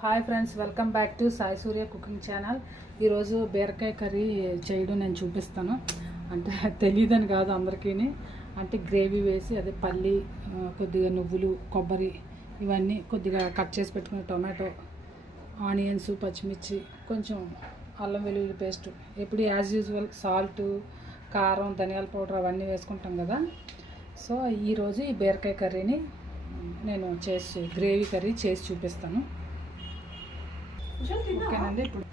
Hi friends welcome back to Sai Surya cooking channel ఈరోజు బీరకాయ curry చేయడం నేను చూపిస్తాను. అంటే తెలియదని కాదు అందరికీ అంటే గ్రేవీ వేసి అదే పల్లి కొద్దిగా నువ్వులు కొబ్బరి ఇవన్నీ కొద్దిగా కట్ చేసి పెట్టుకున్న టొమాటో ఆనియన్స్ పచ్చిమిర్చి కొంచెం అల్లం వెల్లుల్లి పేస్ట్. ఎప్పుడు యాజ్ యూజువల్ సాల్ట్ కారం ధనియాల పౌడర్ అవన్నీ వేసుకుంటాం కదా. సో ఈరోజు ఈ బీరకాయ కర్రీని నేను చేసి గ్రేవీ కర్రీ చేసి చూపిస్తాను. ఓకేనండి ఇప్పుడు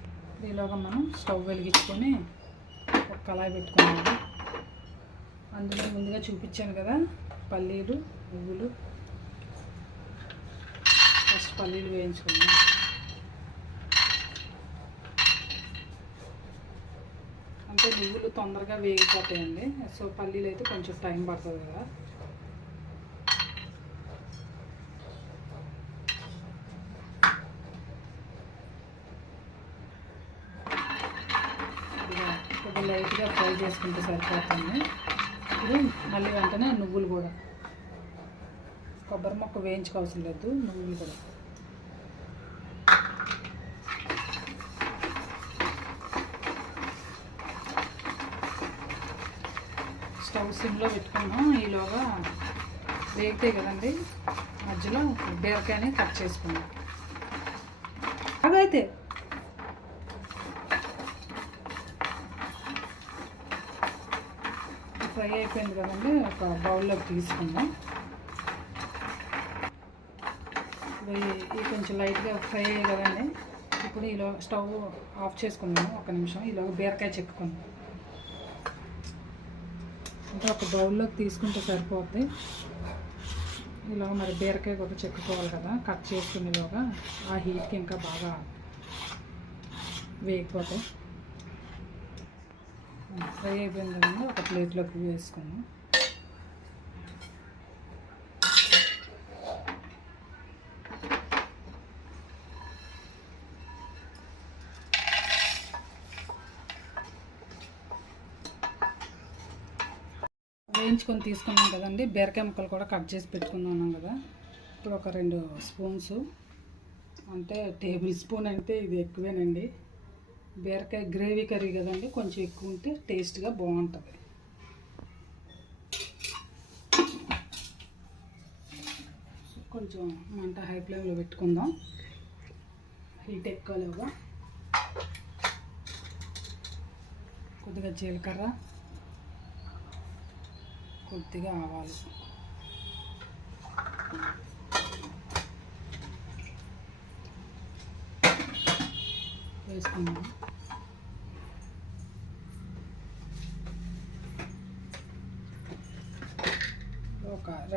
ఈలోగా మనం స్టవ్ వెలిగించుకొని ఒక కళాయి పెట్టుకున్నాము అందులో ముందుగా చూపించాను కదా పల్లీలు నువ్వులు ఫస్ట్ పల్లీలు వేయించుకున్నాం అంటే నువ్వులు తొందరగా వేగిపోతాయండి సో పల్లీలు అయితే కొంచెం టైం పడుతుంది కదా కొద్దిగా కొద్దిగా లైట్గా ఫ్రై చేసుకుంటే సరిపోతుంది. ఇప్పుడు మళ్ళీ వెంటనే నువ్వులు కూడా. కొబ్బరి మొక్క వేయించుకోవాల్సిన లేదు నువ్వులు కూడా. స్టవ్ సిమ్లో పెట్టుకున్నాం. ఈలోగా వేగితే కదండి మధ్యలో బీరకాయని కట్ చేసుకున్నాం. అదైతే ఫ్రై అయిపోయింది కదండి ఒక బౌల్లోకి తీసుకుందాం. ఇవి కొంచెం లైట్గా ఫ్రై అయ్యాయి కదండి ఇప్పుడు ఈలో స్టవ్ ఆఫ్ చేసుకున్నాము ఒక నిమిషం. ఈలోగా బీరకాయ చెక్కుకుందాం అంటే ఒక బౌల్లోకి తీసుకుంటే సరిపోద్ది. ఇలా మరి బీరకాయ కూడా చెక్కుకోవాలి కదా కట్ చేసుకునేలోగా ఆ హీట్కి ఇంకా బాగా వేగిపోతాయి. ఫ్రై అయిపోయింది కదండి ఒక ప్లేట్లోకి వేసుకున్నాం వేయించుకొని తీసుకున్నాం కదండి. బీరకాయ ముక్కలు కూడా కట్ చేసి పెట్టుకున్నాం కదా. ఇప్పుడు ఒక రెండు స్పూన్స్ అంటే టేబుల్ స్పూన్ అంటే ఇది ఎక్కువేనండి. బీరకాయ గ్రేవీ కర్రీ కదండి కొంచెం ఎక్కువ ఉంటే టేస్ట్గా బాగుంటుంది. కొంచెం మంట హై ఫ్లేమ్లో పెట్టుకుందాం. హీట్ ఎక్కువ లేవు. కొద్దిగా జీలకర్ర కొద్దిగా ఆవాలు. వేసుకుందాం. ఒక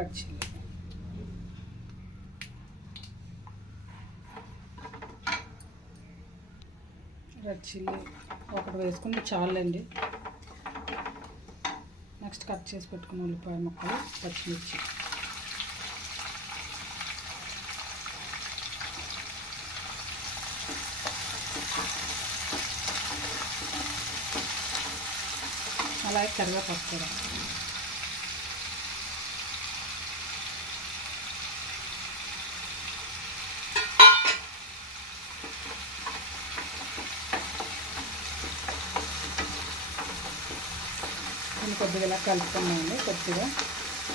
రెడ్ చిల్లీ ఒకటి వేసుకుంటే చాలండి. నెక్స్ట్ కట్ చేసి పెట్టుకున్న ఉల్లిపాయ ముక్కలు పచ్చిమిర్చి. అలాగే కరివేపాకు కూడా. కొద్దిగా ఇలా కలుపుకున్నామండి కొద్దిగా.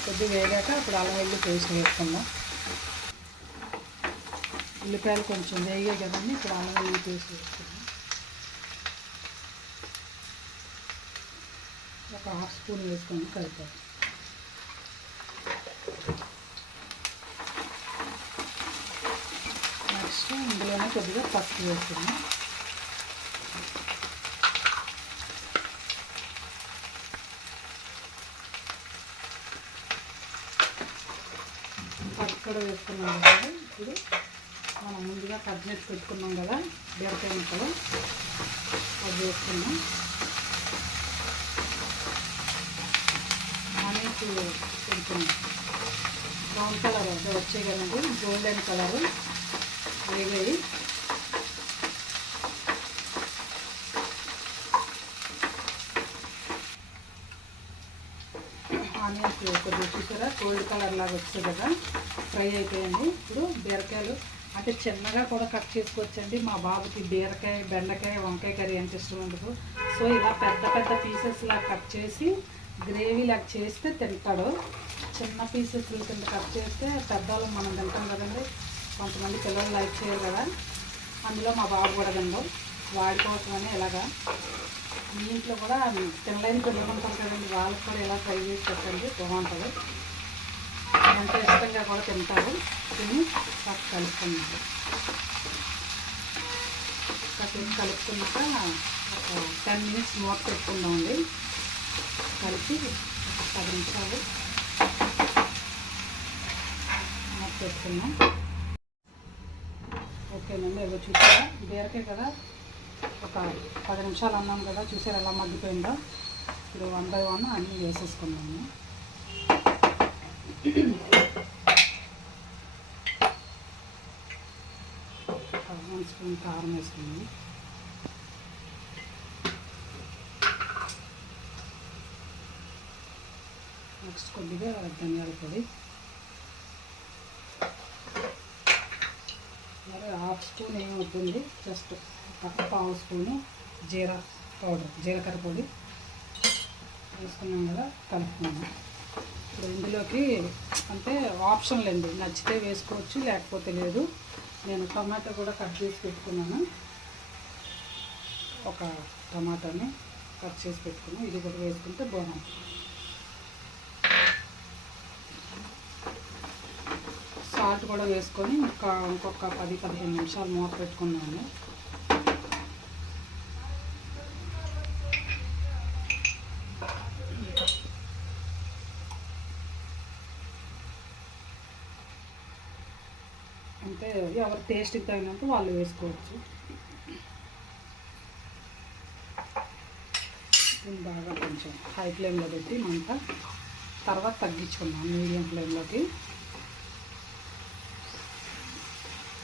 కొద్దిగా వేగాక అప్పుడు అల్లం వెల్లి పేస్ట్ వేసుకుందాం. ఉల్లిపాయలు కొంచెం వేగాయి కదండి ఇప్పుడు అల్లం వెల్లి పేస్ట్ వేసుకుందాం. ఒక హాఫ్ స్పూన్ వేసుకొని కలిపాలి నెక్స్ట్ ఇందులోనే కొద్దిగా పసుపు వేసుకున్నాం పసుపు వేసుకున్నాం కదా ఇప్పుడు మనం ముందుగా కట్ చేసి పెట్టుకున్నాం కదా బెరకాయ ముక్కలు. అది వేసుకున్నాం ఆనియన్స్ పెడుతున్నాం బ్రౌన్ కలర్ అంటే వచ్చే కదండి గోల్డెన్ కలర్ వేగాయి ఆనియన్స్ కొద్దిగా చూసారా? గోల్డ్ కలర్ లాగా వచ్చింది కదా? ఫ్రై అయిపోయింది. ఇప్పుడు బీరకాయలు. అంటే చిన్నగా కూడా కట్ చేసుకోవచ్చండి. మా బాబుకి బీరకాయ బెండకాయ వంకాయ కర్రీ ఎంత ఇష్టం ఉండదు. సో ఇలా పెద్ద పెద్ద పీసెస్ లాగా కట్ చేసి గ్రేవీ లాగా చేస్తే తింటాడు. చిన్న పీసెస్ కింద కట్ చేస్తే పెద్దవాళ్ళు మనం తింటాం కదండి. కొంతమంది పిల్లలు లైక్ చేయరు కదా. అందులో మా బాబు కూడా తిండం వాడుకోవటం అని ఇలాగా మీ ఇంట్లో కూడా తినలేని పిల్లలు ఉంటారు కదండి వాళ్ళకి కూడా ఇలా ట్రై చేసి పెట్టండి బాగుంటుంది. అంటే ఇష్టంగా కూడా తింటారు. తిని పక్క కలుపుకున్నారు కాసేపు కలుపుకున్నాక ఒక టెన్ మినిట్స్ మూత పెట్టుకుందామండి. కలిపి ఒక పది నిమిషాలు మూత పెట్టుకున్నాం ఓకేనండి ఏదో చూసారా? బీరకాయ కదా? ఒక పది నిమిషాలు అన్నాం కదా చూసారు ఎలా మగ్గిపోయిందో? ఇప్పుడు వన్ బై వన్ అన్నీ వేసేసుకున్నాము వన్ స్పూన్ కారం వేసుకున్నాము నెక్స్ట్ కొద్దిగా ధనియాల పొడి. మరి హాఫ్ స్పూన్ ఏమవుతుంది జస్ట్ ఒక పావు స్పూను జీరా పౌడర్ జీలకర్ర పొడి వేసుకున్నాం కదా కలుపుకున్నాం ఇప్పుడు ఇందులోకి అంటే ఆప్షన్లు అండి నచ్చితే వేసుకోవచ్చు లేకపోతే లేదు. నేను టమాటా కూడా కట్ చేసి పెట్టుకున్నాను. ఒక టమాటాని కట్ చేసి పెట్టుకున్నాను. ఇది కూడా వేసుకుంటే బాగుంటుంది. సాల్ట్ కూడా వేసుకొని ఇంకా ఇంకొక పది పదిహేను నిమిషాలు మూత పెట్టుకున్నాను అంటే ఎవరి టేస్ట్కి తగినంత వాళ్ళు వేసుకోవచ్చు. దీన్ని బాగా కొంచెం హై ఫ్లేమ్లో పెట్టి మంట తర్వాత తగ్గించుకున్నాం మీడియం ఫ్లేమ్లోకి.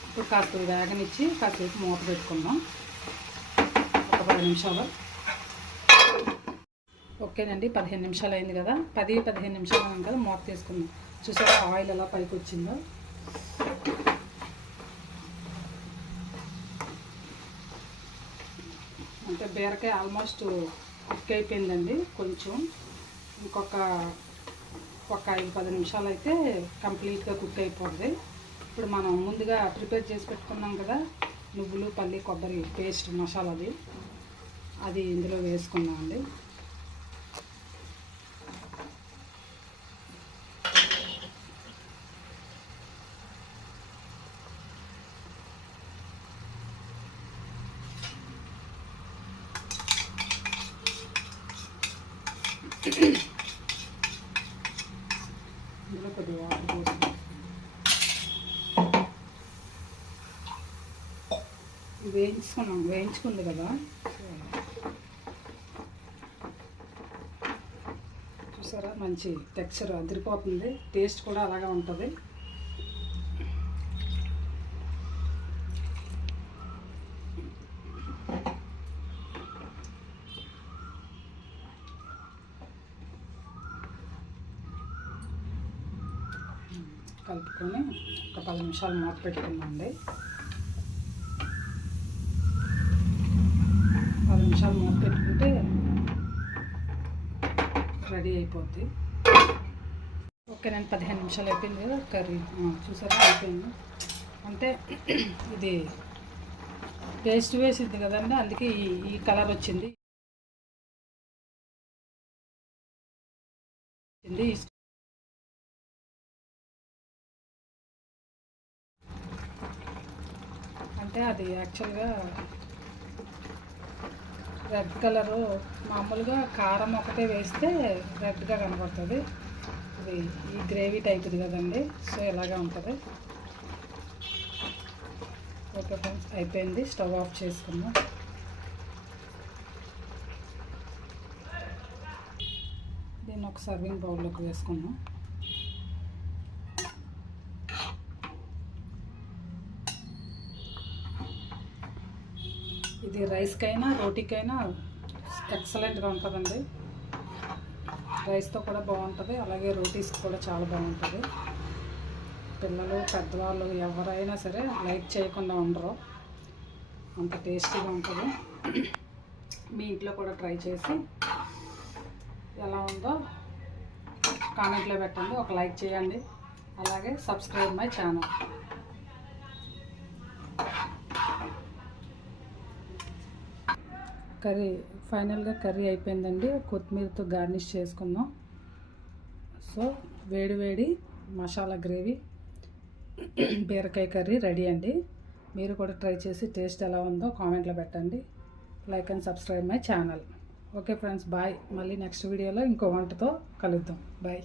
ఇప్పుడు కాస్త వేగనిచ్చి కాసేపు మూత పెట్టుకుందాం. ఒక పది నిమిషాలు. ఓకేనండి పదిహేను నిమిషాలు అయింది కదా. పది పదిహేను నిమిషాలు అయింది కదా మూత తీసుకుందాం. చూసారా ఆయిల్ ఎలా పైకి వచ్చిందో అంటే బీరకాయ ఆల్మోస్ట్ కుక్ అయిపోయిందండి. కొంచెం ఇంకొక ఒక ఐదు పది నిమిషాలు అయితే కంప్లీట్గా కుక్ అయిపోతుంది ఇప్పుడు మనం ముందుగా ప్రిపేర్ చేసి పెట్టుకున్నాం కదా నువ్వులు పల్లి కొబ్బరి పేస్ట్ మసాలాది. అది ఇందులో వేసుకున్నామండి ఇందులో కొద్దిగా వాటర్ పోసుకుంటాం వేయించుకున్నాం వేయించుకుంది కదా. చూసారా మంచి టెక్స్చర్ అదిరిపోతుంది. టేస్ట్ కూడా అలాగే ఉంటుంది. కలుపుకొని ఒక పది నిమిషాలు మూత పెట్టుకుందండి. పది నిమిషాలు మూత పెట్టుకుంటే రెడీ అయిపోద్ది. ఓకే నేను పదిహేను నిమిషాలు అయిపోయింది కదా కర్రీ. చూసారా అయిపోయింది. అంటే ఇది పేస్ట్ వేసింది కదండి అందుకే ఈ ఈ కలర్ వచ్చింది వచ్చింది. అంటే అది యాక్చువల్గా రెడ్ కలరు మామూలుగా కారం ఒకటే వేస్తే రెడ్గా కనబడుతుంది. ఇది ఈ గ్రేవీ టైప్ది కదండి. సో ఇలాగే ఉంటుంది. ఓకే ఫ్రెండ్స్ అయిపోయింది. స్టవ్ ఆఫ్ చేసుకుందాం. దీన్ని ఒక సర్వింగ్ బౌల్లోకి వేసుకుందాం. ఇది రైస్కైనా రోటీకైనా ఎక్సలెంట్గా ఉంటుందండి. రైస్తో కూడా బాగుంటుంది అలాగే రోటీస్ కూడా చాలా బాగుంటుంది. పిల్లలు పెద్దవాళ్ళు ఎవరైనా సరే లైక్ చేయకుండా ఉండరు. అంత టేస్టీగా ఉంటుంది. మీ ఇంట్లో కూడా ట్రై చేసి ఎలా ఉందో కామెంట్లో పెట్టండి ఒక లైక్ చేయండి. అలాగే సబ్స్క్రైబ్ మై ఛానల్. కర్రీ ఫైనల్గా కర్రీ అయిపోయిందండి. కొత్తిమీరతో గార్నిష్ చేసుకుందాం. సో వేడి వేడి మసాలా గ్రేవీ బీరకాయ కర్రీ రెడీ అండి. మీరు కూడా ట్రై చేసి టేస్ట్ ఎలా ఉందో కామెంట్లో పెట్టండి. Like and subscribe my channel. Okay friends bye. మళ్ళీ నెక్స్ట్ వీడియోలో ఇంకో వంటతో కలుద్దాం. బాయ్.